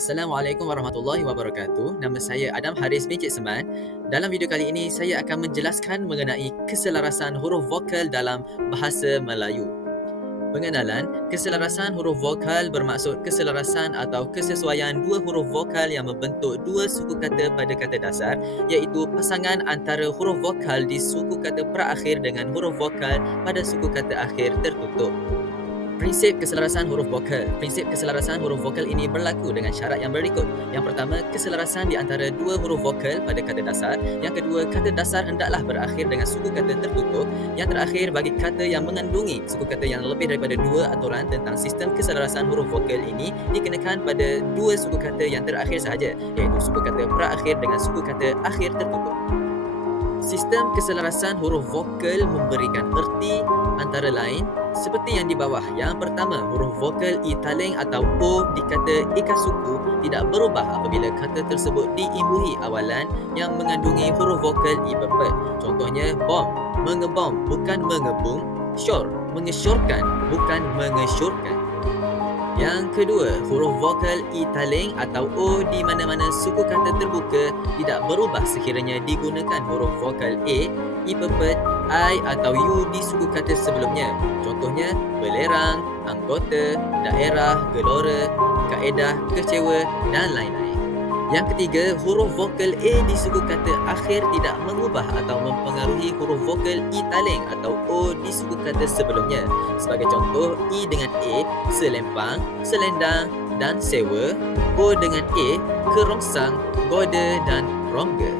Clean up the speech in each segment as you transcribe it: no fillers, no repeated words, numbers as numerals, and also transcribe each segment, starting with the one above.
Assalamualaikum warahmatullahi wabarakatuh. Nama saya Adam Haris bin Cik Seman. Dalam video kali ini, saya akan menjelaskan mengenai keselarasan huruf vokal dalam bahasa Melayu. Pengenalan, keselarasan huruf vokal bermaksud keselarasan atau kesesuaian dua huruf vokal yang membentuk dua suku kata pada kata dasar, iaitu pasangan antara huruf vokal di suku kata perakhir dengan huruf vokal pada suku kata akhir tertutup. Prinsip keselarasan huruf vokal. Prinsip keselarasan huruf vokal ini berlaku dengan syarat yang berikut. Yang pertama, keselarasan di antara dua huruf vokal pada kata dasar. Yang kedua, kata dasar hendaklah berakhir dengan suku kata tertutup. Yang terakhir, bagi kata yang mengandungi suku kata yang lebih daripada dua aturan tentang sistem keselarasan huruf vokal ini dikenakan pada dua suku kata yang terakhir sahaja, iaitu suku kata perakhir dengan suku kata akhir tertutup. Sistem keselarasan huruf vokal memberikan erti antara lain seperti yang di bawah. Yang pertama, huruf vokal I taling atau O di kata eka suku tidak berubah apabila kata tersebut diimbuhi awalan yang mengandungi huruf vokal I pepet. Contohnya, bom, mengebom bukan mengebung, syur, mengesyorkan bukan mengesyorkan. Yang kedua, huruf vokal I taling atau O di mana-mana suku kata terbuka tidak berubah sekiranya digunakan huruf vokal A, I pepet, I atau U di suku kata sebelumnya. Contohnya, belerang, anggota, daerah, gelora, kaedah, kecewa dan lain-lain. Yang ketiga, huruf vokal A di suku kata akhir tidak mengubah atau mempengaruhi huruf vokal I taling atau O di suku kata sebelumnya. Sebagai contoh, I dengan A, selempang, selendang dan sewa. O dengan A, kerongsang, goda dan rongga.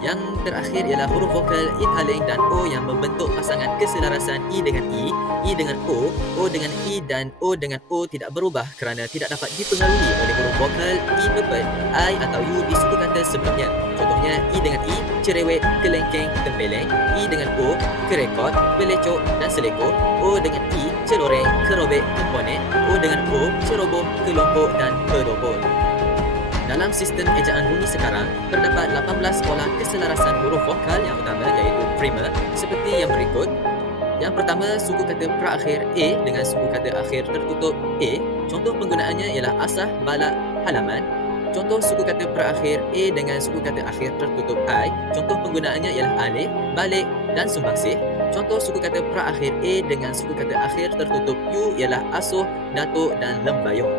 Yang terakhir ialah huruf vokal I taling dan O yang membentuk pasangan keselarasan I dengan I dengan O dengan I dan O dengan O tidak berubah kerana tidak dapat dipengaruhi oleh huruf vokal I pepet, I atau U di suku kata sebelumnya. Contohnya, I dengan I, cerewet, kelengkeng, tempeleng. I dengan O, kerekot, belecok dan selekor. O dengan I, celoreng, kerobek, kemponet. O dengan O, ceroboh, kelompok dan pedobol. Dalam sistem ejaan rumi sekarang, terdapat 18 pola keselarasan huruf vokal yang utama, iaitu primer, seperti yang berikut. Yang pertama, suku kata perakhir A dengan suku kata akhir tertutup A. Contoh penggunaannya ialah asah, balak, halaman. Contoh suku kata perakhir A dengan suku kata akhir tertutup I. Contoh penggunaannya ialah alih, balik dan sumbangsih. Contoh suku kata perakhir A dengan suku kata akhir tertutup U ialah asuh, datuk dan lembayung.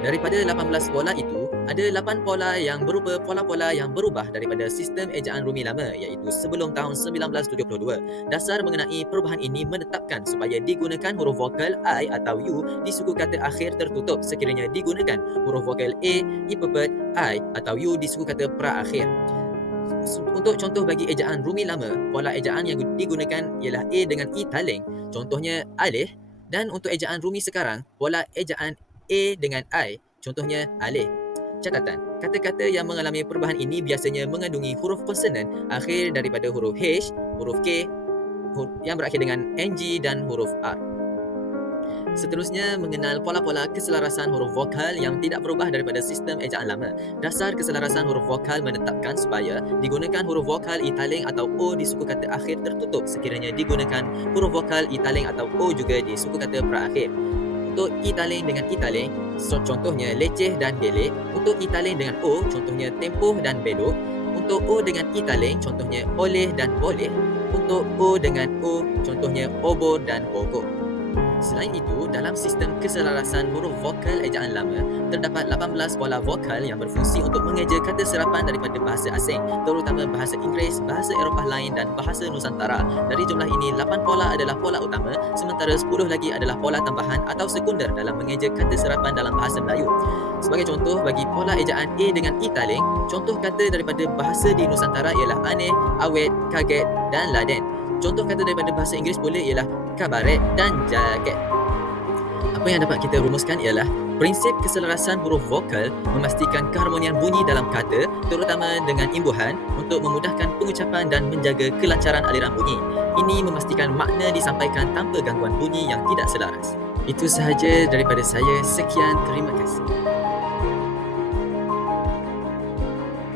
Daripada 18 pola itu, ada 8 pola yang berupa pola-pola yang berubah daripada sistem ejaan rumi lama, iaitu sebelum tahun 1972. Dasar mengenai perubahan ini menetapkan supaya digunakan huruf vokal I atau U di suku kata akhir tertutup sekiranya digunakan huruf vokal A, I pepet, I atau U di suku kata perakhir. Untuk contoh bagi ejaan rumi lama, pola ejaan yang digunakan ialah A dengan I taling, contohnya alih. Dan untuk ejaan rumi sekarang, pola ejaan A dengan I, contohnya alih. Catatan, kata-kata yang mengalami perubahan ini biasanya mengandungi huruf konsonan akhir daripada huruf H, huruf K, yang berakhir dengan NG dan huruf R. Seterusnya, mengenal pola-pola keselarasan huruf vokal yang tidak berubah daripada sistem ejaan lama. Dasar keselarasan huruf vokal menetapkan supaya digunakan huruf vokal I taling atau O di suku kata akhir tertutup sekiranya digunakan huruf vokal I taling atau O juga di suku kata perakhir. Untuk I taling dengan I taling, contohnya leceh dan gelek. Untuk I taling dengan O, contohnya tempoh dan belok. Untuk O dengan I taling, contohnya oleh dan boleh. Untuk O dengan O, contohnya obor dan pokok. Selain itu, dalam sistem keselarasan huruf vokal ejaan lama, terdapat 18 pola vokal yang berfungsi untuk mengeja kata serapan daripada bahasa asing, terutama bahasa Inggeris, bahasa Eropah lain dan bahasa Nusantara. Dari jumlah ini, 8 pola adalah pola utama, sementara 10 lagi adalah pola tambahan atau sekunder dalam mengeja kata serapan dalam bahasa Melayu. Sebagai contoh, bagi pola ejaan A dengan I taling, contoh kata daripada bahasa di Nusantara ialah aneh, awet, kaget dan laden. Contoh kata daripada bahasa Inggeris pula ialah kabaret dan jaket. Apa yang dapat kita rumuskan ialah prinsip keselarasan huruf vokal memastikan keharmonian bunyi dalam kata, terutama dengan imbuhan, untuk memudahkan pengucapan dan menjaga kelancaran aliran bunyi. Ini memastikan makna disampaikan tanpa gangguan bunyi yang tidak selaras. Itu sahaja daripada saya. Sekian, terima kasih.